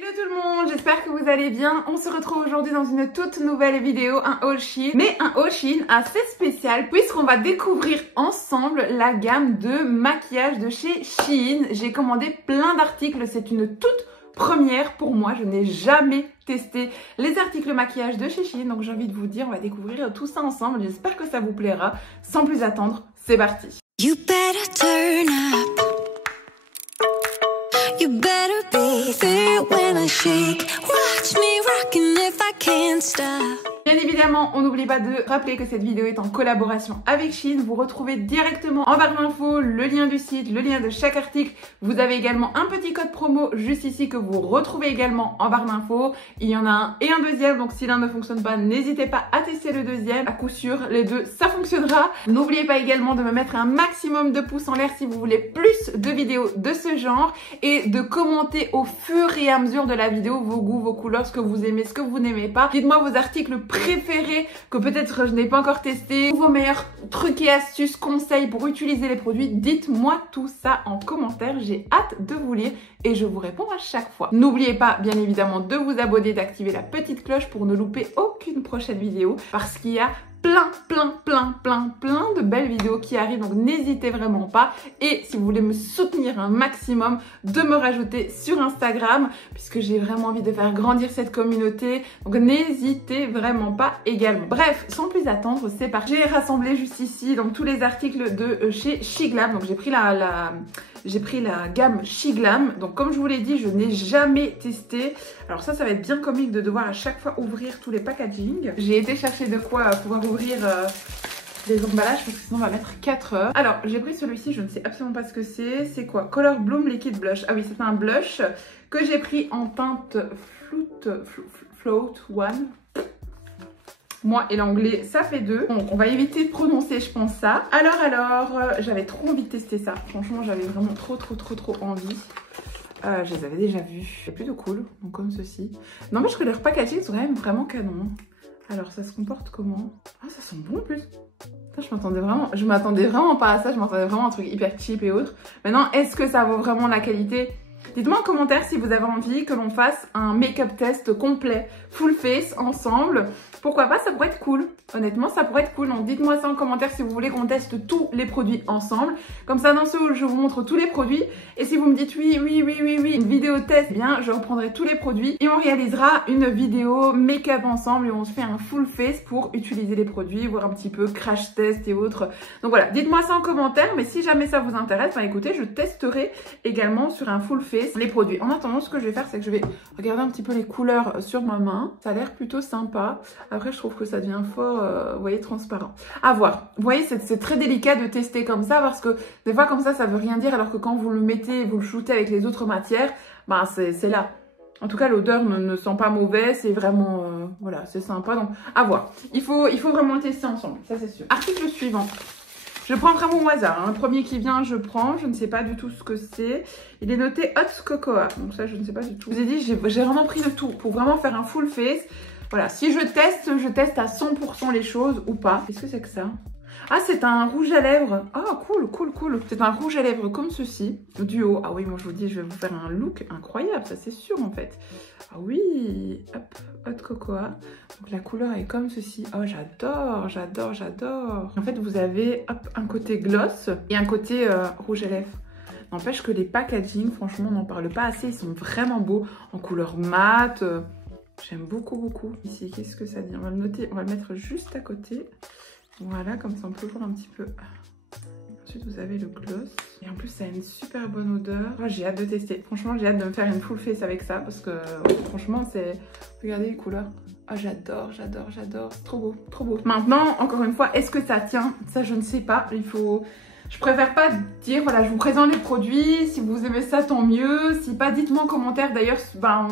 Hello tout le monde, j'espère que vous allez bien. On se retrouve aujourd'hui dans une toute nouvelle vidéo, un haul Shein, mais un haul Shein assez spécial puisqu'on va découvrir ensemble la gamme de maquillage de chez Shein. J'ai commandé plein d'articles, c'est une toute première pour moi, je n'ai jamais testé les articles maquillage de chez Shein, donc j'ai envie de vous dire, on va découvrir tout ça ensemble. J'espère que ça vous plaira. Sans plus attendre, c'est parti. You better turn up. You better be there when I shake. Watch me rockin' if I can't stop. Bien évidemment, on n'oublie pas de rappeler que cette vidéo est en collaboration avec Shein. Vous retrouvez directement en barre d'infos le lien du site, le lien de chaque article. Vous avez également un petit code promo juste ici que vous retrouvez également en barre d'infos. Il y en a un et un deuxième, donc si l'un ne fonctionne pas, n'hésitez pas à tester le deuxième. À coup sûr, les deux, ça fonctionnera. N'oubliez pas également de me mettre un maximum de pouces en l'air si vous voulez plus de vidéos de ce genre et de commenter au fur et à mesure de la vidéo vos goûts, vos couleurs, ce que vous aimez, ce que vous n'aimez pas. Dites-moi vos articles préférés que peut-être je n'ai pas encore testé, vos meilleurs trucs et astuces, conseils pour utiliser les produits. Dites-moi tout ça en commentaire, j'ai hâte de vous lire et je vous réponds à chaque fois. N'oubliez pas bien évidemment de vous abonner, d'activer la petite cloche pour ne louper aucune prochaine vidéo parce qu'il y a plein de belles vidéos qui arrivent, donc n'hésitez vraiment pas. Et si vous voulez me soutenir un maximum, de me rajouter sur Instagram puisque j'ai vraiment envie de faire grandir cette communauté, donc n'hésitez vraiment pas également. Bref, sans plus attendre, c'est parti. J'ai rassemblé juste ici donc tous les articles de chez Shiglam, donc j'ai pris la gamme Shiglam. Donc comme je vous l'ai dit, je n'ai jamais testé. Alors ça va être bien comique de devoir à chaque fois ouvrir tous les packaging. J'ai été chercher de quoi pouvoir ouvrir les emballages parce que sinon on va mettre 4 heures. Alors j'ai pris celui-ci, je ne sais absolument pas ce que c'est. C'est quoi? Color Bloom Liquid Blush. Ah oui, c'est un blush que j'ai pris en teinte Float One. Moi et l'anglais, ça fait 2. Donc, on va éviter de prononcer, je pense, ça. Alors, j'avais trop envie de tester ça. Franchement, j'avais vraiment trop envie. Je les avais déjà vus. C'est plutôt cool, donc comme ceci. Non, mais je trouve leur packaging sont quand même vraiment canon. Alors, ça se comporte comment? Ah, ça sent bon en plus. Je m'attendais vraiment pas à ça. Je m'attendais vraiment à un truc hyper cheap et autres. Maintenant, est-ce que ça vaut vraiment la qualité? Dites-moi en commentaire si vous avez envie que l'on fasse un make-up test complet, full face, ensemble. Pourquoi pas, ça pourrait être cool. Honnêtement, ça pourrait être cool. Donc dites-moi ça en commentaire si vous voulez qu'on teste tous les produits ensemble. Comme ça, dans ce haul, je vous montre tous les produits. Et si vous me dites oui, une vidéo test, eh bien, je reprendrai tous les produits. Et on réalisera une vidéo make-up ensemble et on se fait un full face pour utiliser les produits, voir un petit peu crash test et autres. Donc voilà, dites-moi ça en commentaire. Mais si jamais ça vous intéresse, bah écoutez, je testerai également sur un full face les produits. En attendant, ce que je vais faire, c'est que je vais regarder un petit peu les couleurs sur ma main. Ça a l'air plutôt sympa. Après, je trouve que ça devient fort, vous voyez, transparent. À voir. Vous voyez, c'est très délicat de tester comme ça parce que des fois, comme ça veut rien dire. Alors que quand vous le mettez, vous le shootez avec les autres matières, bah c'est là. En tout cas, l'odeur ne sent pas mauvais. C'est vraiment, voilà, c'est sympa. Donc, à voir. Il faut vraiment le tester ensemble. Ça, c'est sûr. Article suivant. Je prends vraiment au hasard. Le premier qui vient, je prends. Je ne sais pas du tout ce que c'est. Il est noté Hot Cocoa. Donc ça, je ne sais pas du tout. Je vous ai dit, j'ai vraiment pris le tout pour vraiment faire un full face. Voilà, si je teste à 100% les choses ou pas. Qu'est-ce que c'est que ça? Ah, c'est un rouge à lèvres. Ah, cool. C'est un rouge à lèvres comme ceci, duo. Ah oui, moi je vous dis, je vais vous faire un look incroyable, ça c'est sûr en fait. Ah oui, hop, Hot Cocoa. Donc la couleur est comme ceci. Oh, j'adore. En fait, vous avez hop, un côté gloss et un côté rouge à lèvres. N'empêche que les packaging, franchement, on n'en parle pas assez. Ils sont vraiment beaux en couleur mate. J'aime beaucoup. Ici, qu'est-ce que ça dit? On va le noter, on va le mettre juste à côté. Voilà, comme ça on peut voir un petit peu. Ensuite, vous avez le gloss. Et en plus, ça a une super bonne odeur. Oh, j'ai hâte de tester. Franchement, j'ai hâte de me faire une full face avec ça parce que franchement, c'est... Regardez les couleurs. Ah, j'adore. C'est trop beau. Maintenant, encore une fois, est-ce que ça tient? Ça, je ne sais pas. Je préfère pas dire, voilà, je vous présente les produits, si vous aimez ça, tant mieux. Si pas, dites-moi en commentaire d'ailleurs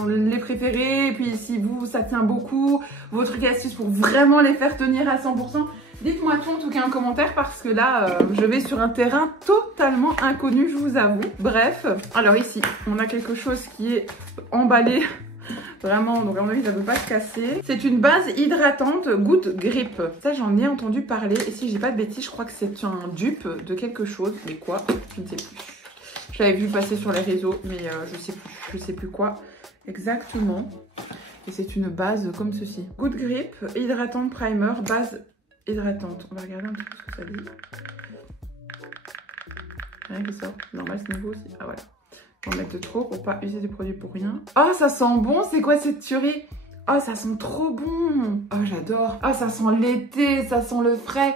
les préférés. Et puis si vous, ça tient beaucoup, vos trucs et astuces pour vraiment les faire tenir à 100%. Dites-moi tout en tout cas en commentaire parce que là, je vais sur un terrain totalement inconnu, je vous avoue. Bref, alors ici, on a quelque chose qui est emballé. Vraiment, donc à mon avis, ça ne peut pas se casser. C'est une base hydratante Good Grip. Ça, j'en ai entendu parler. Et si j'ai pas de bêtises, je crois que c'est un dupe de quelque chose. Mais quoi? Je ne sais plus. Je l'avais vu passer sur les réseaux, mais je sais plus quoi. exactement. Et c'est une base comme ceci. Good Grip, hydratant primer, base hydratante. On va regarder un petit peu ce que ça dit. Rien qui sort. Normal, c'est nouveau aussi. Ah voilà. On va mettre trop pour pas user des produits pour rien. Oh, ça sent bon. C'est quoi cette tuerie? Oh, ça sent trop bon. Oh, j'adore. Oh, ça sent l'été. Ça sent le frais.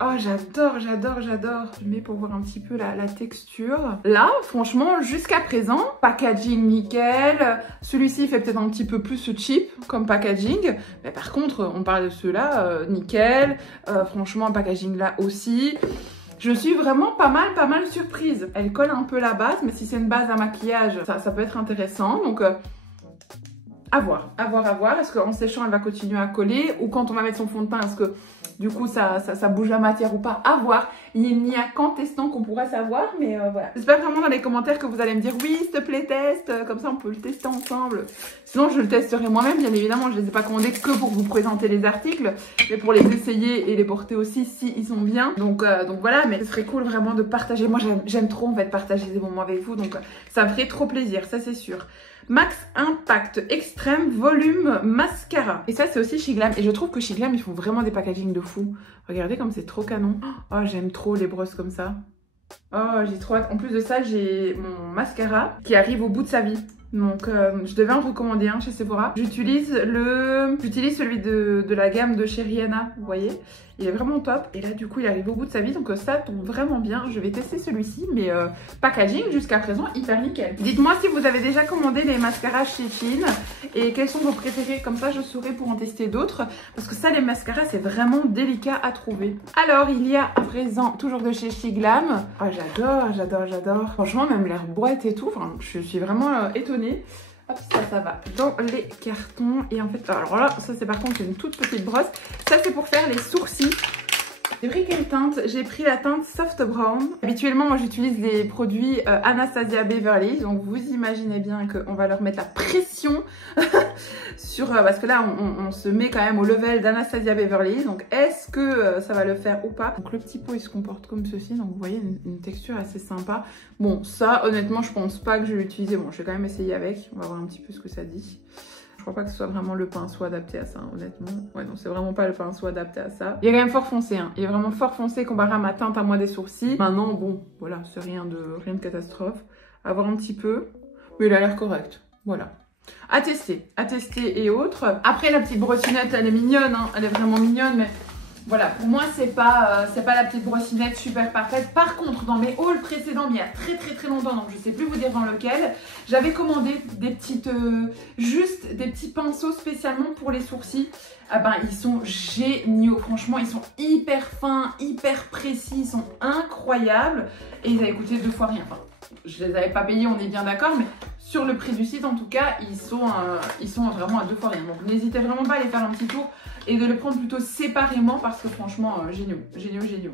Oh, j'adore, j'adore, j'adore. Je mets pour voir un petit peu la texture. Là, franchement, jusqu'à présent, packaging nickel. Celui-ci fait peut-être un petit peu plus cheap comme packaging. Mais par contre, on parle de ceux-là, nickel. Franchement, packaging là aussi. Je suis vraiment pas mal surprise. Elle colle un peu la base, mais si c'est une base à maquillage, ça peut être intéressant. Donc, à voir. Est-ce qu'en séchant, elle va continuer à coller? Ou quand on va mettre son fond de teint, est-ce que du coup ça bouge la matière ou pas? À voir. Il n'y a qu'en testant qu'on pourra savoir, mais voilà. J'espère vraiment dans les commentaires que vous allez me dire oui, s'il te plaît, teste. Comme ça, on peut le tester ensemble. Sinon, je le testerai moi-même, bien évidemment. Je ne les ai pas commandés que pour vous présenter les articles, mais pour les essayer et les porter aussi si ils sont bien. Donc voilà, mais ce serait cool vraiment de partager. Moi, j'aime trop en fait partager des moments avec vous, donc ça me ferait trop plaisir, ça c'est sûr. Max Impact Extrême Volume Mascara. Et ça, c'est aussi chez Glam. Et je trouve que chez Glam, ils font vraiment des packaging de fou. Regardez comme c'est trop canon. Oh, j'aime trop les brosses comme ça. Oh, j'ai trop hâte. En plus de ça, j'ai mon mascara qui arrive au bout de sa vie. Donc, je devais en recommander un chez Sephora. J'utilise celui de la gamme de chez Rihanna, vous voyez. Il est vraiment top. Et là, du coup, il arrive au bout de sa vie. Donc, ça tombe vraiment bien. Je vais tester celui-ci. Mais packaging, jusqu'à présent, hyper nickel. Dites-moi si vous avez déjà commandé les mascaras chez Shein. Et quels sont vos préférés. Comme ça, je saurai pour en tester d'autres. Parce que ça, les mascaras, c'est vraiment délicat à trouver. Alors, il y a à présent, toujours de chez Glam. Oh, j'adore. Franchement, même l'air boîte et tout. Enfin, je suis vraiment étonnée. Hop, ça va dans les cartons. Et en fait, alors là, ça c'est par contre une toute petite brosse. Ça c'est pour faire les sourcils. J'ai pris quelle teinte? J'ai pris la teinte Soft Brown. Habituellement, moi j'utilise les produits Anastasia Beverly. Donc vous imaginez bien qu'on va leur mettre la pression sur... parce que là, on se met quand même au level d'Anastasia Beverly. Donc est-ce que ça va le faire ou pas? Donc le petit pot, il se comporte comme ceci. Donc vous voyez, une texture assez sympa. Bon, ça, honnêtement, je pense pas que je vais l'utiliser. Bon, je vais quand même essayer avec. On va voir un petit peu ce que ça dit. Je crois pas que ce soit vraiment le pinceau adapté à ça, hein, honnêtement. Ouais, non, c'est vraiment pas le pinceau adapté à ça. Il est quand même fort foncé, hein. Il est vraiment fort foncé comparé à ma teinte à moi des sourcils. Maintenant, bon, voilà, c'est rien de catastrophe. À voir un petit peu, mais il a l'air correct. Voilà. À tester et autres. Après, la petite brossinette, elle est mignonne, hein. Elle est vraiment mignonne, mais... Voilà, pour moi, c'est pas la petite brossinette super parfaite. Par contre, dans mes hauls précédents, mais il y a très longtemps, donc je sais plus vous dire dans lequel, j'avais commandé des petites, juste des petits pinceaux spécialement pour les sourcils. Ah ben, ils sont géniaux, franchement, ils sont hyper fins, hyper précis, ils sont incroyables. Et ils avaient coûté 2 fois rien. Enfin, je les avais pas payés, on est bien d'accord, mais sur le prix du site, en tout cas, ils sont vraiment à 2 fois rien. Donc, n'hésitez vraiment pas à aller faire un petit tour et de les prendre plutôt séparément parce que franchement, géniaux.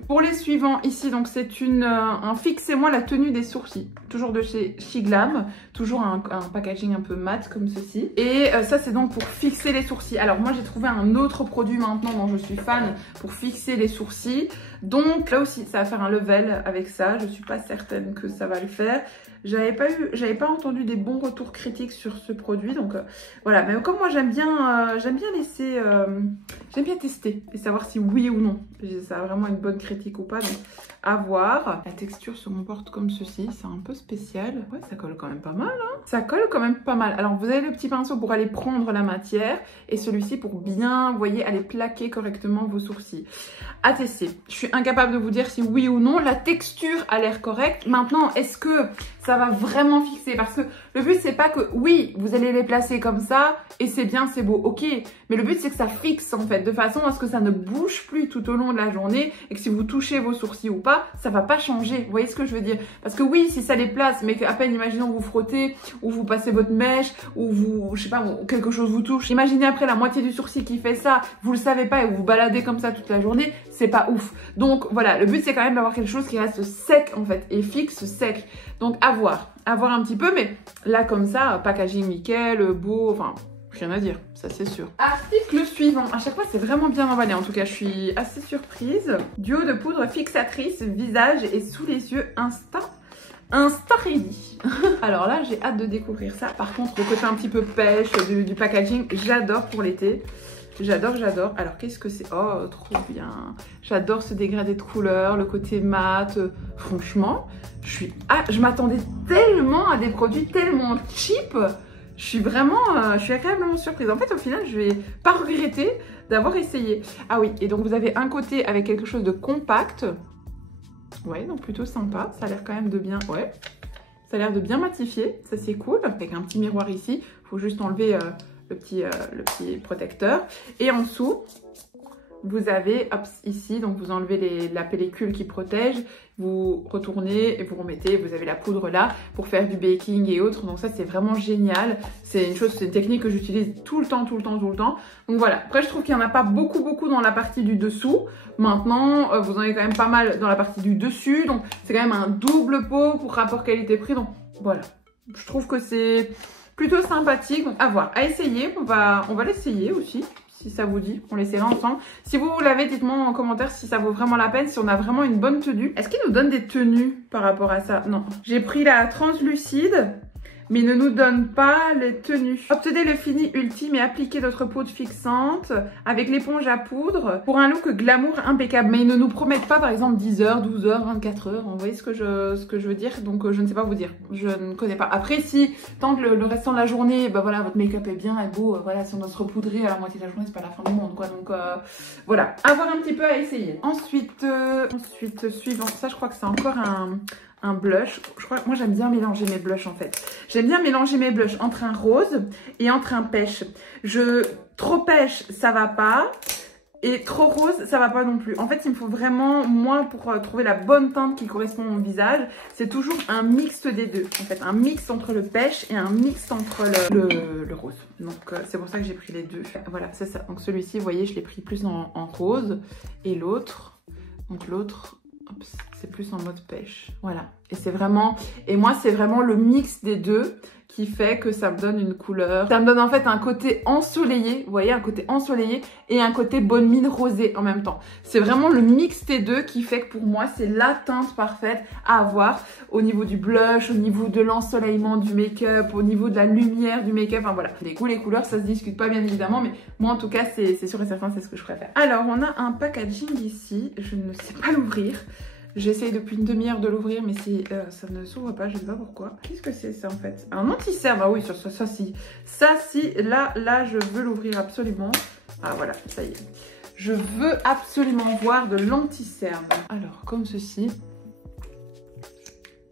Pour les suivants, ici, donc c'est un fixez-moi la tenue des sourcils. Toujours de chez Glam, toujours un packaging un peu mat comme ceci. Et ça, c'est donc pour fixer les sourcils. Alors moi, j'ai trouvé un autre produit maintenant dont je suis fan pour fixer les sourcils. Donc là aussi, ça va faire un level avec ça. Je suis pas certaine que ça va le faire. J'avais pas entendu des bons retours critiques sur ce produit, donc voilà. Mais comme moi j'aime bien tester et savoir si oui ou non ça a vraiment une bonne critique ou pas, donc à voir. La texture se comporte comme ceci, c'est un peu spécial. Ouais, ça colle quand même pas mal, hein. Ça colle quand même pas mal. Alors vous avez le petit pinceau pour aller prendre la matière et celui-ci pour bien, vous voyez, aller plaquer correctement vos sourcils. À tester. Je suis incapable de vous dire si oui ou non. La texture a l'air correcte. Maintenant, est-ce que ça va vraiment fixer? Parce que le but, c'est pas que, oui, vous allez les placer comme ça et c'est bien, c'est beau, ok. Mais le but, c'est que ça fixe en fait, de façon à ce que ça ne bouge plus tout au long de la journée et que si vous touchez vos sourcils ou pas, ça va pas changer. Vous voyez ce que je veux dire? Parce que oui, si ça les place, mais qu'à peine, imaginons vous frottez ou vous passez votre mèche ou vous, je sais pas, quelque chose vous touche. Imaginez après la moitié du sourcil qui fait ça, vous le savez pas et vous vous baladez comme ça toute la journée, c'est pas ouf. Donc voilà, le but, c'est quand même d'avoir quelque chose qui reste sec en fait et fixe, sec. Donc à voir un petit peu, mais là comme ça, packaging nickel, beau, enfin rien à dire, ça c'est sûr. Article suivant, à chaque fois c'est vraiment bien emballé, en tout cas je suis assez surprise. Duo de poudre fixatrice visage et sous les yeux instant. un Starry. Alors là, j'ai hâte de découvrir ça. Par contre, le côté un petit peu pêche du packaging, j'adore pour l'été. J'adore, j'adore. Alors, qu'est-ce que c'est? Oh, trop bien. J'adore ce dégradé de couleurs, le côté mat. Franchement, je m'attendais tellement à des produits tellement cheap. Je suis agréablement surprise. En fait, au final, je vais pas regretter d'avoir essayé. Ah oui, et donc vous avez un côté avec quelque chose de compact. Ouais, donc plutôt sympa. Ça a l'air quand même de bien... Ouais, ça a l'air de bien matifier. Ça, c'est cool. Avec un petit miroir ici. Il faut juste enlever le petit protecteur. Et en dessous, vous avez, hop, ici, donc vous enlevez la pellicule qui protège. Vous retournez et vous remettez. Vous avez la poudre là pour faire du baking et autres. Donc ça, c'est vraiment génial. C'est une technique que j'utilise tout le temps. Donc voilà. Après, je trouve qu'il n'y en a pas beaucoup dans la partie du dessous. Maintenant, vous en avez quand même pas mal dans la partie du dessus. Donc, c'est quand même un double pot pour rapport qualité-prix. Donc, voilà. Je trouve que c'est plutôt sympathique. Donc, à voir. À essayer. On va l'essayer aussi. Si ça vous dit, on l'essaiera ensemble. Si vous l'avez, dites-moi en commentaire si ça vaut vraiment la peine, si on a vraiment une bonne tenue. Est-ce qu'il nous donne des tenues par rapport à ça? Non. J'ai pris la translucide, mais il ne nous donne pas les tenues. Obtenez le fini ultime et appliquez notre poudre fixante avec l'éponge à poudre pour un look glamour impeccable. Mais ils ne nous promettent pas par exemple 10 heures, 12 heures, 24 heures. Vous voyez ce que je veux dire? Donc je ne sais pas vous dire. Je ne connais pas. Après si, tant que le restant de la journée, bah voilà, votre make-up est bien, est beau, voilà, si on doit se repoudrer à la moitié de la journée, c'est pas la fin du monde quoi. Donc voilà, avoir un petit peu à essayer. Ensuite, suivant, ça je crois que c'est encore un blush. Je crois que moi j'aime bien mélanger mes blushs en fait. J'aime bien mélanger mes blushs entre un rose et entre un pêche. Trop pêche, ça va pas. Et trop rose, ça va pas non plus. En fait, il me faut vraiment, moi, pour trouver la bonne teinte qui correspond à mon visage, c'est toujours un mixte des deux. En fait, un mix entre le pêche et un mix entre le rose. Donc, c'est pour ça que j'ai pris les deux. Voilà, c'est ça. Donc, celui-ci, vous voyez, je l'ai pris plus en rose. Et l'autre, donc l'autre... c'est plus en mode pêche, voilà. Et c'est vraiment, et moi c'est vraiment le mix des deux qui fait que ça me donne une couleur. Ça me donne en fait un côté ensoleillé, vous voyez, un côté ensoleillé et un côté bonne mine rosé en même temps. C'est vraiment le mix des deux qui fait que pour moi c'est la teinte parfaite à avoir au niveau du blush, au niveau de l'ensoleillement du make-up, au niveau de la lumière du make-up, enfin voilà. Les goûts, les couleurs, ça se discute pas bien évidemment, mais moi en tout cas c'est sûr et certain, c'est ce que je préfère. Alors on a un packaging ici, je ne sais pas l'ouvrir. J'essaye depuis une demi-heure de l'ouvrir, mais ça ne s'ouvre pas, je ne sais pas pourquoi. Qu'est-ce que c'est ça en fait? Un anti-cerne, ah oui, ça si. Ça si, là je veux l'ouvrir absolument. Ah voilà, ça y est. Je veux absolument voir de l'anti-cerne. Alors, comme ceci.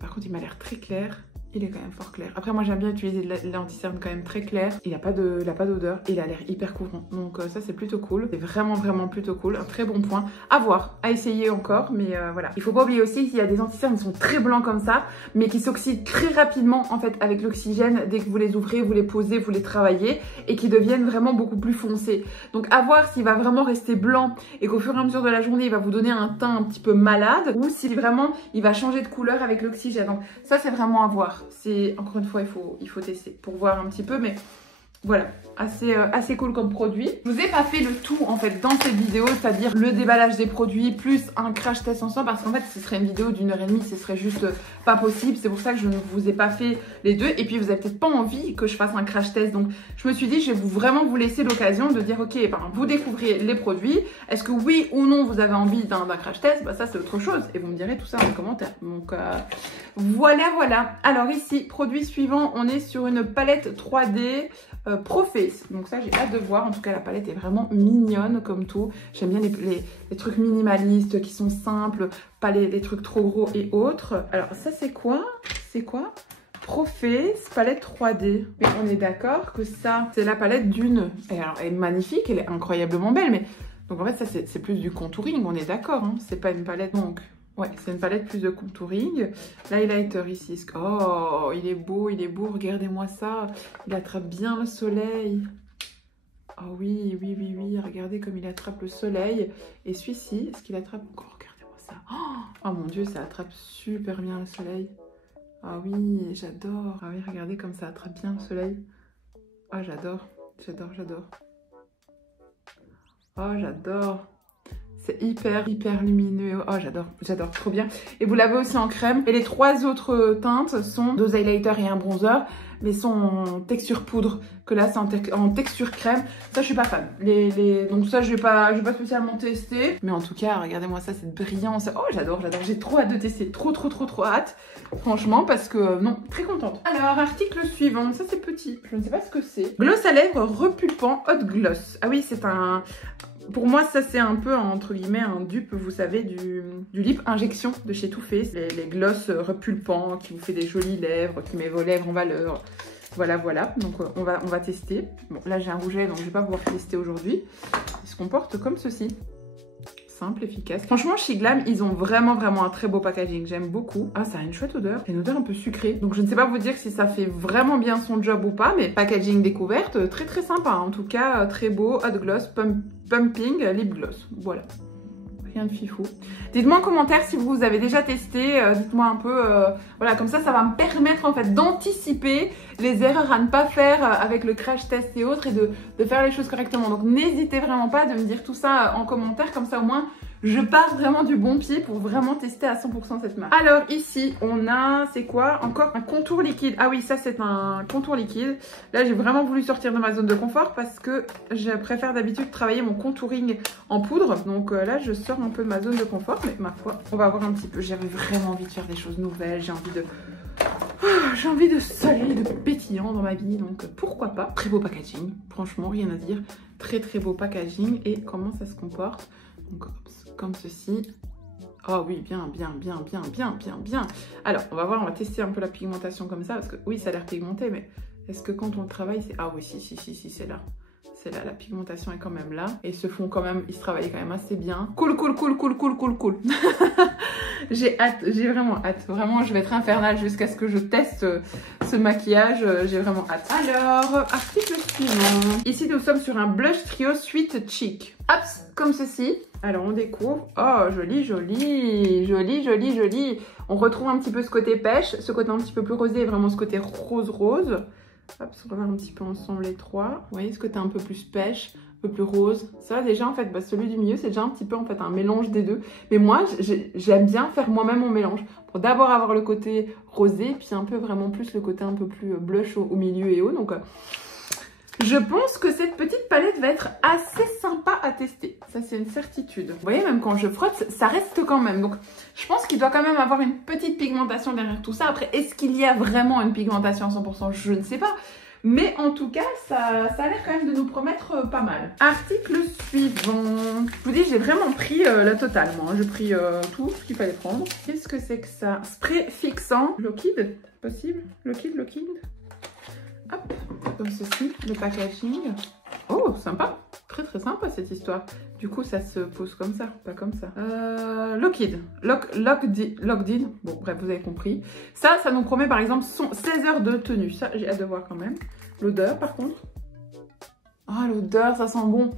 Par contre, il m'a l'air très clair. Il est quand même fort clair. Après, moi, j'aime bien utiliser l'anti-cerne quand même très clair. Il n'a pas d'odeur. Il a l'air hyper courant. Donc, ça, c'est plutôt cool. C'est vraiment plutôt cool. Un très bon point. À voir, à essayer encore. Mais voilà. Il faut pas oublier aussi qu'il y a des anti-cernes qui sont très blancs comme ça, mais qui s'oxydent très rapidement, en fait, avec l'oxygène. Dès que vous les ouvrez, vous les posez, vous les travaillez. Et qui deviennent vraiment beaucoup plus foncés. Donc, à voir s'il va vraiment rester blanc et qu'au fur et à mesure de la journée, il va vous donner un teint un petit peu malade. Ou si vraiment, il va changer de couleur avec l'oxygène. Donc, ça, c'est vraiment à voir. C'est encore une fois, il faut tester pour voir un petit peu, mais voilà, assez cool comme produit. Je vous ai pas fait le tout en fait dans cette vidéo, c'est-à-dire le déballage des produits plus un crash test ensemble, parce qu'en fait ce serait une vidéo d'1h30, ce serait juste pas possible. C'est pour ça que je ne vous ai pas fait les deux, et puis vous avez peut-être pas envie que je fasse un crash test, donc je me suis dit je vais vraiment vous laisser l'occasion de dire ok, vous découvrez les produits, est-ce que oui ou non vous avez envie d'un crash test? Ça c'est autre chose, et vous me direz tout ça dans les commentaires. Donc voilà. Alors ici, produit suivant, on est sur une palette 3D Pro Face. Donc ça, j'ai hâte de voir. En tout cas, la palette est vraiment mignonne comme tout. J'aime bien les trucs minimalistes qui sont simples, pas les trucs trop gros et autres. Alors ça, c'est quoi? Pro Face, palette 3D. Mais on est d'accord que ça, c'est la palette d'une. Et alors, elle est magnifique, elle est incroyablement belle. Mais donc en fait, ça, c'est plus du contouring, on est d'accord. Hein, c'est pas une palette donc. Ouais, c'est une palette plus de contouring. L'highlighter ici. Oh, il est beau, regardez-moi ça. Il attrape bien le soleil. Oh oui, regardez comme il attrape le soleil. Et celui-ci, est-ce qu'il attrape encore? Regardez-moi ça. Oh mon Dieu, ça attrape super bien le soleil. Ah oui, j'adore. Ah oui, regardez comme ça attrape bien le soleil. Ah, j'adore. Oh, j'adore. C'est hyper lumineux. Oh, j'adore, trop bien. Et vous l'avez aussi en crème. Et les 3 autres teintes sont 2 highlighters et un bronzer, mais sont en texture poudre. Que là, c'est en texture crème. Ça, je suis pas fan. Donc ça, je vais pas spécialement tester. Mais en tout cas, regardez-moi ça, cette brillance. Oh, j'adore. J'ai trop hâte de tester. Trop hâte. Franchement, parce que, non, très contente. Alors, article suivant. Ça, c'est petit. Je ne sais pas ce que c'est. Gloss à lèvres repulpant Hot Gloss. Ah oui, c'est un... Pour moi, ça c'est un peu, entre guillemets, un dupe, vous savez, du lip injection de chez Too Faced. Les gloss repulpants qui vous fait des jolies lèvres, qui met vos lèvres en valeur. Voilà. Donc on va tester. Bon, là j'ai un rouget, donc je vais pas pouvoir tester aujourd'hui. Il se comporte comme ceci. Simple, efficace. Franchement, chez Glam, ils ont vraiment un très beau packaging. J'aime beaucoup. Ah, ça a une chouette odeur. Une odeur un peu sucrée. Donc, je ne sais pas vous dire si ça fait vraiment bien son job ou pas, mais packaging découverte, très sympa. En tout cas, très beau. Hot Gloss, Pumping Lip Gloss. Voilà. Rien de fifou. Dites-moi en commentaire si vous avez déjà testé. Dites-moi un peu. Voilà, comme ça va me permettre en fait d'anticiper les erreurs à ne pas faire avec le crash test et autres et de faire les choses correctement. Donc n'hésitez vraiment pas de me dire tout ça en commentaire. Comme ça au moins je pars vraiment du bon pied pour vraiment tester à 100% cette marque. Alors ici on a, c'est quoi? Encore un contour liquide. Ah oui, ça c'est un contour liquide. Là j'ai vraiment voulu sortir de ma zone de confort parce que je préfère d'habitude travailler mon contouring en poudre. Donc là je sors un peu de ma zone de confort, mais ma foi, on va voir un petit peu. J'avais vraiment envie de faire des choses nouvelles, j'ai envie de soleil, de pétillant dans ma vie, donc pourquoi pas. Très beau packaging, franchement rien à dire. Très beau packaging. Et comment ça se comporte? Donc comme ceci. Oh oui, bien. Alors, on va voir, on va tester un peu la pigmentation comme ça, parce que oui, ça a l'air pigmenté, mais est-ce que quand on le travaille, c'est... Ah oui, si, c'est là. C'est là, la pigmentation est quand même là. Et ce fond quand même, il se travaille quand même assez bien. Cool. J'ai vraiment hâte. Vraiment, je vais être infernale jusqu'à ce que je teste ce maquillage. J'ai vraiment hâte. Alors, article suivant. Ici, nous sommes sur un blush trio Sweet Cheek. Hop, comme ceci. Alors, on découvre. Oh, joli. On retrouve un petit peu ce côté pêche, ce côté un petit peu plus rosé et vraiment ce côté rose. Hop, on va voir un petit peu ensemble les trois. Vous voyez ce côté un peu plus pêche, un peu plus rose. Ça déjà en fait, celui du milieu c'est déjà un petit peu en fait un mélange des deux. Mais moi j'aime bien faire moi-même mon mélange. Pour d'abord avoir le côté rosé, puis un peu vraiment plus le côté un peu plus blush au milieu et haut. Donc je pense que cette petite palette va être assez sympa à tester. Ça, c'est une certitude. Vous voyez, même quand je frotte, ça reste quand même. Donc, je pense qu'il doit quand même avoir une petite pigmentation derrière tout ça. Après, est-ce qu'il y a vraiment une pigmentation à 100%? Je ne sais pas. Mais en tout cas, ça a l'air quand même de nous promettre pas mal. Article suivant. Je vous dis, j'ai vraiment pris la totale, moi. J'ai pris tout ce qu'il fallait prendre. Qu'est-ce que c'est que ça? Spray fixant. Liquide, possible? Liquide. Hop, comme ceci, le packaging. Oh, sympa. Très sympa cette histoire. Du coup, ça se pose comme ça, pas comme ça. Locked in. Bon, bref, vous avez compris. Ça nous promet par exemple 16 heures de tenue. Ça, j'ai hâte de voir quand même. L'odeur, par contre. Oh, l'odeur, ça sent bon.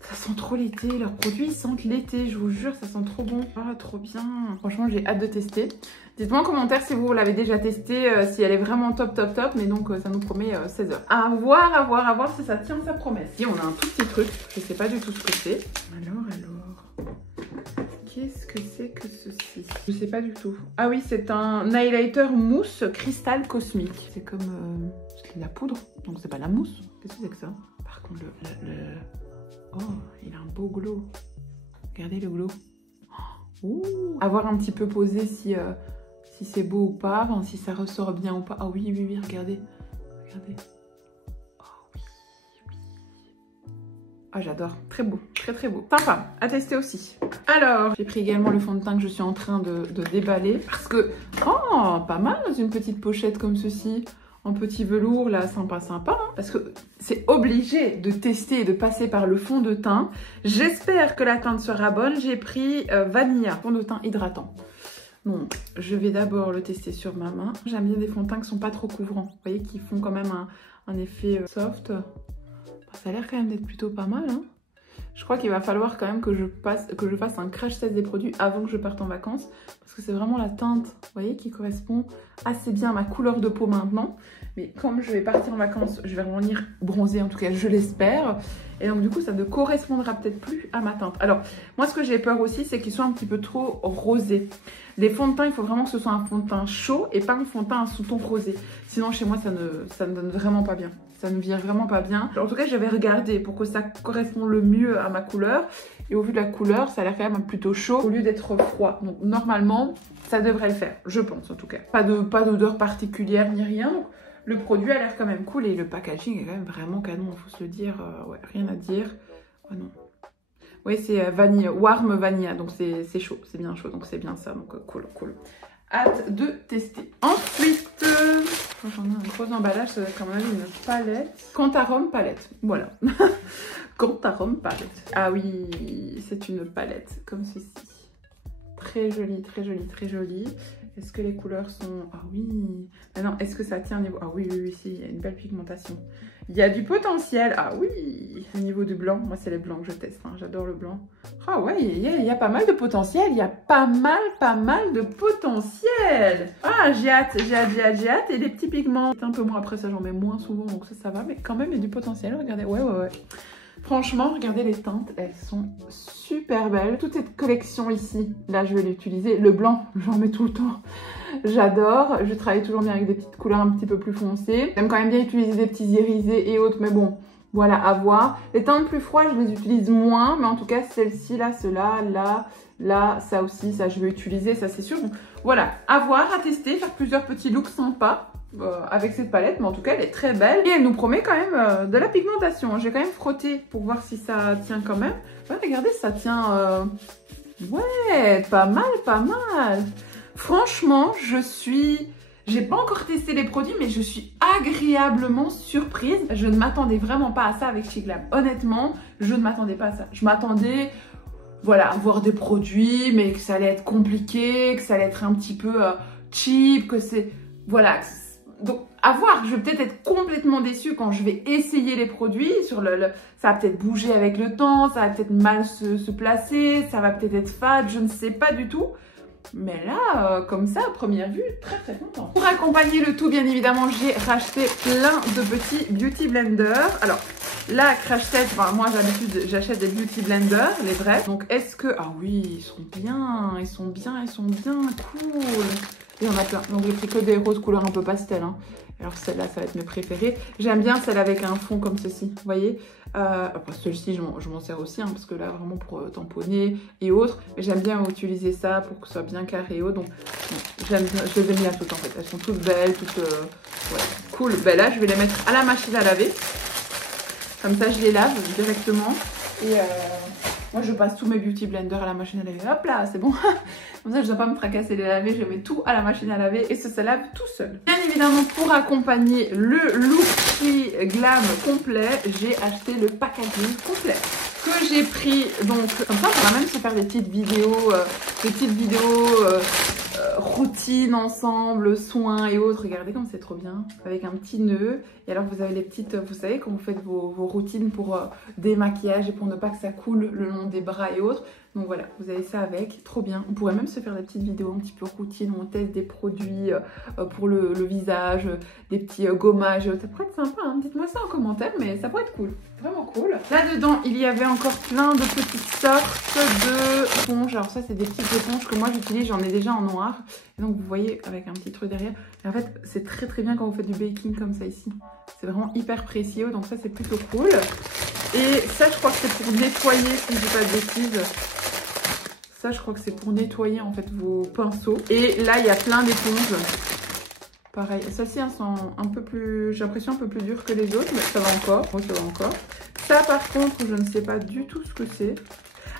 Ça sent trop l'été. Leurs produits, ils sentent l'été. Je vous jure, ça sent trop bon. Ah, trop bien. Franchement, j'ai hâte de tester. Dites-moi en commentaire si vous l'avez déjà testé, si elle est vraiment top. Mais donc, ça nous promet 16 heures. À voir si ça tient sa promesse. Ici, on a un tout petit truc. Je sais pas du tout ce que c'est. Alors. Qu'est-ce que c'est que ceci? Je sais pas du tout. Ah oui, c'est un highlighter mousse cristal cosmique. C'est comme de la poudre. Donc, c'est pas la mousse. Qu'est-ce que c'est que ça? Par contre, oh, il a un beau glow. Regardez le glow. Ouh. À voir un petit peu posé si c'est beau ou pas, enfin, si ça ressort bien ou pas. Ah oui, regardez. Oh oui. Ah, j'adore. Très beau, très beau. Sympa, à tester aussi. Alors, j'ai pris également le fond de teint que je suis en train de déballer. Parce que, oh, pas mal dans une petite pochette comme ceci. En petit velours, là, sympa, hein, parce que c'est obligé de tester et de passer par le fond de teint. J'espère que la teinte sera bonne. J'ai pris Vanilla, fond de teint hydratant. Donc, je vais d'abord le tester sur ma main. J'aime bien des fonds de teint qui sont pas trop couvrants. Vous voyez, qui font quand même un effet soft. Ça a l'air quand même d'être plutôt pas mal, hein. Je crois qu'il va falloir quand même que je fasse un crash test des produits avant que je parte en vacances. Parce parce que c'est vraiment la teinte, vous voyez, qui correspond assez bien à ma couleur de peau maintenant. Mais comme je vais partir en vacances, je vais revenir bronzer, en tout cas je l'espère. Et donc du coup ça ne correspondra peut-être plus à ma teinte. Alors moi ce que j'ai peur aussi, c'est qu'il soit un petit peu trop rosé. Les fonds de teint, il faut vraiment que ce soit un fond de teint chaud et pas un fond de teint à sous-ton rosé. Sinon chez moi ça ne donne vraiment pas bien. Ça ne vient vraiment pas bien. En tout cas j'avais regardé pour que ça corresponde le mieux à ma couleur. Et au vu de la couleur, ça a l'air quand même plutôt chaud au lieu d'être froid. Donc normalement ça devrait le faire, je pense en tout cas. Pas d'odeur particulière ni rien. Donc, le produit a l'air quand même cool et le packaging est quand même vraiment canon, il faut se le dire. Ouais, rien à dire. Oh non. Oui, c'est vanille, warm vanilla, donc c'est chaud, c'est bien chaud, donc c'est bien ça, donc cool, cool. Hâte de tester. Ensuite, j'en ai un gros emballage, ça va être quand même une palette. Cantarum palette, voilà. Cantarum palette. Ah oui, c'est une palette comme ceci. Très jolie, très jolie, très jolie. Est-ce que les couleurs sont... Ah oui. Maintenant, est-ce que ça tient au niveau... Ah oui, oui, oui, si, il y a une belle pigmentation. Il y a du potentiel. Ah oui. Au niveau du blanc, moi, c'est les blancs que je teste. Hein. J'adore le blanc. Ah ouais, il y a pas mal de potentiel. Il y a pas mal de potentiel. Ah, j'ai hâte. Et les petits pigments, un peu moins. Après, ça, j'en mets moins souvent, donc ça va. Mais quand même, il y a du potentiel. Regardez, ouais. Franchement, regardez les teintes, elles sont super belles. Toute cette collection ici, là je vais l'utiliser. Le blanc, j'en mets tout le temps. J'adore. Je travaille toujours bien avec des petites couleurs un petit peu plus foncées. J'aime quand même bien utiliser des petits irisés et autres, mais bon, voilà, à voir. Les teintes plus froides, je les utilise moins, mais en tout cas, celle-ci, là, ceux-là, là, ça aussi, ça je vais utiliser, ça c'est sûr. Donc, voilà, à voir, à tester, faire plusieurs petits looks sympas. Avec cette palette, mais en tout cas elle est très belle et elle nous promet quand même de la pigmentation. J'ai quand même frotté pour voir si ça tient quand même. Ouais, regardez, ça tient ouais, pas mal. Franchement, j'ai pas encore testé les produits, mais je suis agréablement surprise. Je ne m'attendais vraiment pas à ça avec Chic Glam. Honnêtement, je ne m'attendais pas à ça. Je m'attendais, voilà, à voir des produits, mais que ça allait être compliqué, que ça allait être un petit peu cheap, que c'est... Voilà. Donc, à voir, je vais peut-être être complètement déçue quand je vais essayer les produits. Ça va peut-être bouger avec le temps, ça va peut-être mal se placer, ça va peut-être être fade, je ne sais pas du tout. Mais là, comme ça, à première vue, très contente. Pour accompagner le tout, bien évidemment, j'ai racheté plein de petits beauty blenders. Alors, là, Crash Set, enfin, moi d'habitude, j'achète des beauty blenders, les vrais. Donc, est-ce que... Ah oui, ils sont bien, cool. Il y en a plein. Donc, j'ai pris que des roses couleur un peu pastel. Hein. Alors, celle-là, ça va être mes préférées. J'aime bien celle avec un fond comme ceci, vous voyez. Après, celle-ci, je m'en sers aussi, hein, parce que là, vraiment pour tamponner et autres. Mais j'aime bien utiliser ça pour que ce soit bien carré et autres. Donc, j'aime bien, je les ai mis à toutes, en fait. Elles sont toutes belles, toutes... ouais, cool. Ben là, je vais les mettre à la machine à laver. Comme ça, je les lave directement. Et moi, je passe tous mes beauty blenders à la machine à laver. Hop là, c'est bon. Comme ça, je ne dois pas me fracasser les laver. Je mets tout à la machine à laver et ça se lave tout seul. Bien évidemment, pour accompagner le look Chic Glam complet, j'ai acheté le packaging complet que j'ai pris. Donc, comme ça, on va même se faire des petites vidéos, routine ensemble, soins et autres. Regardez comme c'est trop bien, avec un petit nœud. Et alors vous avez les petites, vous savez, quand vous faites vos routines pour démaquillage et pour ne pas que ça coule le long des bras et autres. Donc voilà, vous avez ça avec, trop bien. On pourrait même se faire des petites vidéos un petit peu routine où on teste des produits pour le visage, des petits gommages. Ça pourrait être sympa, hein. Dites-moi ça en commentaire, mais ça pourrait être cool, vraiment cool. Là-dedans, il y avait encore plein de petites sortes de éponges. Alors ça, c'est des petites éponges que moi j'utilise, j'en ai déjà en noir. Et donc vous voyez, avec un petit truc derrière. Et en fait, c'est très bien quand vous faites du baking comme ça ici. C'est vraiment hyper précieux, donc ça c'est plutôt cool. Et ça, je crois que c'est pour nettoyer, si je dis pas de bêtises. Ça, je crois que c'est pour nettoyer en fait vos pinceaux. Et là, il y a plein d'éponges. Pareil, celles-ci elles sont un peu plus, j'ai l'impression un peu plus dures que les autres, mais ça va encore. Oh, ça va encore. Ça, par contre, je ne sais pas du tout ce que c'est.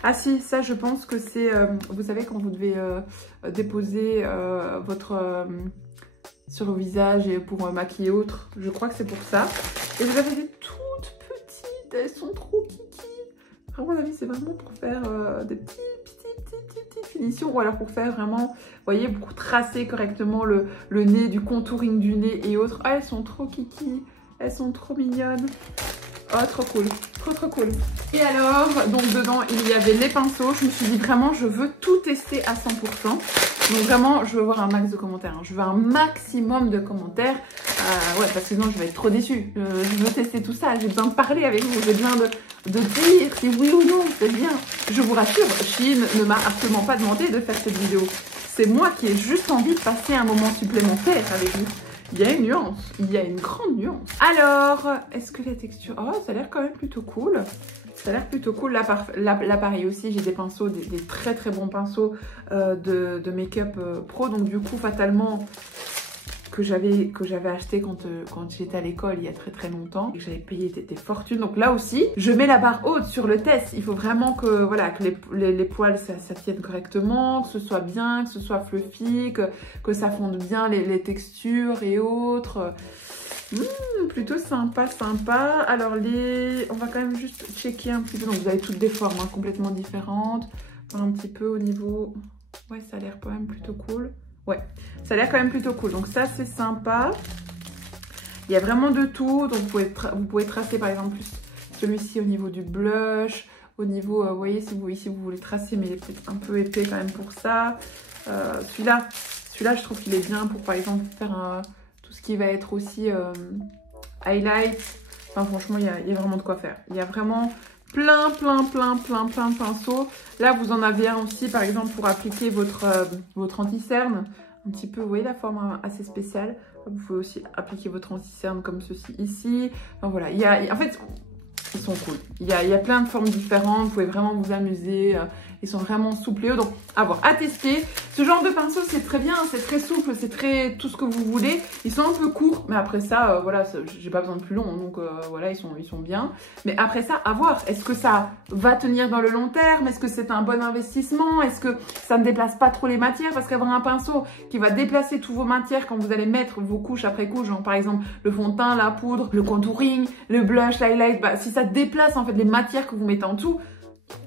Ah si, ça, je pense que c'est, vous savez, quand vous devez déposer votre sur le visage et pour maquiller autre. Je crois que c'est pour ça. Et vous avez des toutes petites, elles sont trop kiki. À mon avis, c'est vraiment pour faire des petites finitions ou alors pour faire vraiment, vous voyez, pour tracer correctement le nez, du contouring du nez et autres. Ah, elles sont trop kiki, elles sont trop mignonnes. Oh, trop cool, trop cool. Et alors, donc dedans, il y avait les pinceaux. Je me suis dit vraiment, je veux tout tester à 100%. Donc vraiment, je veux voir un max de commentaires. Je veux un maximum de commentaires. Ouais, parce que sinon, je vais être trop déçue. Je veux tester tout ça. J'ai besoin de parler avec vous. J'ai besoin de dire si oui ou non, c'est bien. Je vous rassure, Shein ne m'a absolument pas demandé de faire cette vidéo. C'est moi qui ai juste envie de passer un moment supplémentaire avec vous. Il y a une nuance. Il y a une grande nuance. Alors, est-ce que la texture... Oh, ça a l'air quand même plutôt cool. Ça a l'air plutôt cool. Là pareil aussi, j'ai des pinceaux, des très très bons pinceaux de make-up pro. Donc du coup, fatalement, que j'avais acheté quand j'étais à l'école il y a très très longtemps. Et que j'avais payé des fortunes. Donc là aussi, je mets la barre haute sur le test. Il faut vraiment que, voilà, que les poils, ça tienne correctement, que ce soit bien, que ce soit fluffy, que ça fonde bien les textures et autres. Plutôt sympa, sympa. Alors on va quand même juste checker un petit peu. Donc vous avez toutes des formes hein, complètement différentes. Voir un petit peu au niveau... Ouais, ça a l'air quand même plutôt cool. Ouais, ça a l'air quand même plutôt cool. Donc ça, c'est sympa. Il y a vraiment de tout. Donc vous pouvez tracer par exemple plus celui-ci au niveau du blush. Au niveau, vous voyez, si vous voulez tracer, mais il est peut-être un peu épais quand même pour ça. Celui-là, je trouve qu'il est bien pour par exemple faire tout ce qui va être aussi highlight. Enfin franchement, il y a vraiment de quoi faire. Il y a vraiment plein de pinceaux. Là, vous en avez un aussi, par exemple, pour appliquer votre anti-cerne. Un petit peu, vous voyez la forme assez spéciale. Vous pouvez aussi appliquer votre anti-cerne comme ceci ici. Enfin voilà, en fait, ils sont cool. Il y a plein de formes différentes. Vous pouvez vraiment vous amuser. Ils sont vraiment souples et eux. Donc, à voir, à tester. Ce genre de pinceau, c'est très bien. C'est très souple. C'est très tout ce que vous voulez. Ils sont un peu courts. Mais après ça, voilà, j'ai pas besoin de plus long. Donc, voilà, ils sont bien. Mais après ça, à voir. Est-ce que ça va tenir dans le long terme? Est-ce que c'est un bon investissement? Est-ce que ça ne déplace pas trop les matières? Parce qu'avoir un pinceau qui va déplacer toutes vos matières quand vous allez mettre vos couches après couches, genre par exemple le fond de teint, la poudre, le contouring, le blush, l'highlight, bah, si ça déplace en fait les matières que vous mettez en dessous,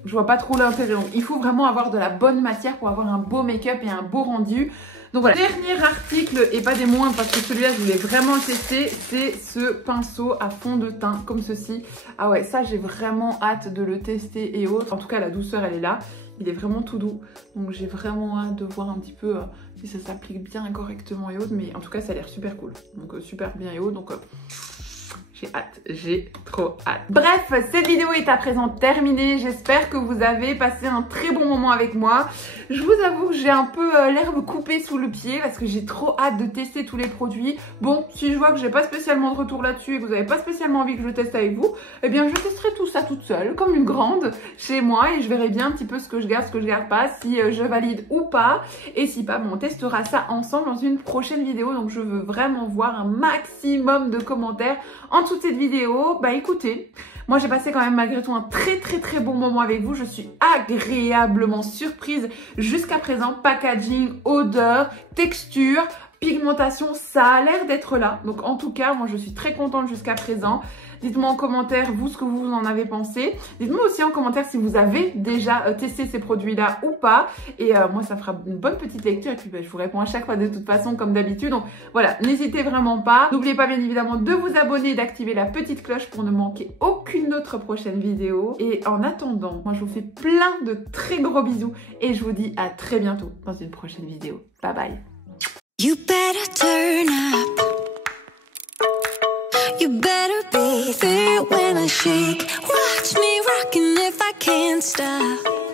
je vois pas trop l'intérêt. Donc il faut vraiment avoir de la bonne matière pour avoir un beau make-up et un beau rendu. Donc voilà, dernier article et pas des moindres parce que celui-là je voulais vraiment le tester, c'est ce pinceau à fond de teint comme ceci. Ah ouais, ça j'ai vraiment hâte de le tester et autres. En tout cas la douceur elle est là, il est vraiment tout doux. Donc j'ai vraiment hâte de voir un petit peu si ça s'applique bien correctement et autres. Mais en tout cas ça a l'air super cool, donc super bien et autres. Donc j'ai hâte, j'ai trop hâte. Bref, cette vidéo est à présent terminée. J'espère que vous avez passé un très bon moment avec moi. Je vous avoue que j'ai un peu l'herbe coupée sous le pied parce que j'ai trop hâte de tester tous les produits. Bon, si je vois que j'ai pas spécialement de retour là-dessus et que vous n'avez pas spécialement envie que je le teste avec vous, eh bien je testerai tout ça toute seule, comme une grande, chez moi et je verrai bien un petit peu ce que je garde pas, si je valide ou pas. Et si pas, bon, on testera ça ensemble dans une prochaine vidéo. Donc je veux vraiment voir un maximum de commentaires en dessous de cette vidéo. Bah écoutez, moi j'ai passé quand même malgré tout un très bon moment avec vous. Je suis agréablement surprise jusqu'à présent. Packaging, odeur, texture, pigmentation, ça a l'air d'être là. Donc en tout cas, moi je suis très contente jusqu'à présent. Dites-moi en commentaire, vous, ce que vous en avez pensé. Dites-moi aussi en commentaire si vous avez déjà testé ces produits-là ou pas. Et moi, ça fera une bonne petite lecture. Et puis, je vous réponds à chaque fois de toute façon, comme d'habitude. Donc, voilà, n'hésitez vraiment pas. N'oubliez pas, bien évidemment, de vous abonner et d'activer la petite cloche pour ne manquer aucune autre prochaine vidéo. Et en attendant, moi, je vous fais plein de très gros bisous. Et je vous dis à très bientôt dans une prochaine vidéo. Bye bye. You better turn up. You better be there when I shake. Watch me rockin' if I can't stop.